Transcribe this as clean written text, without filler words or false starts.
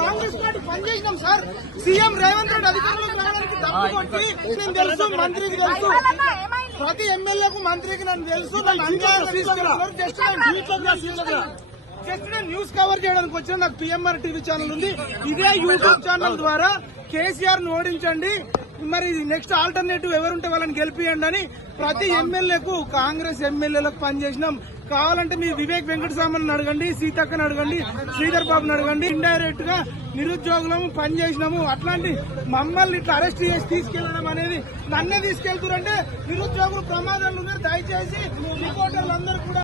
Congress party పనిచేసినాం sir. CM Revanth Reddy అధికారంలోకి రావడానికి డబ్బు కొట్టి నేను తెలుసు, మంత్రికి తెలుసు, ప్రతి ఎమ్మెల్యేకు మంత్రికి నన్ను తెలుసు. జస్ట్ నేను న్యూస్ కవర్ చేయడానికి వచ్చిన నాకు పిఎంఆర్ టీవీ ఛానల్ ఉంది. ఇదే యూట్యూబ్ ఛానల్ ద్వారా కేసీఆర్ ను ఓడించండి, మరి నెక్స్ట్ ఆల్టర్నేటివ్ ఎవరుంటే వాళ్ళని గెలిపియండి అని ప్రతి ఎమ్మెల్యేకు, కాంగ్రెస్ ఎమ్మెల్యేలకు పనిచేసినాం. కావాలంటే మీ వివేక్ వెంకటస్వామిని అడగండి, సీతక్కని అడగండి, శ్రీధర్ బాబుని అడగండి. ఇండైరెక్ట్ గా నిరుద్యోగులము పనిచేసినాము. అట్లాంటి మమ్మల్ని ఇట్లా అరెస్ట్ చేసి తీసుకెళ్లడం అనేది, నన్నే తీసుకెళ్తారంటే నిరుద్యోగులు ప్రమాదాలు ఉన్నారు. దయచేసి రిపోర్టర్లు అందరూ కూడా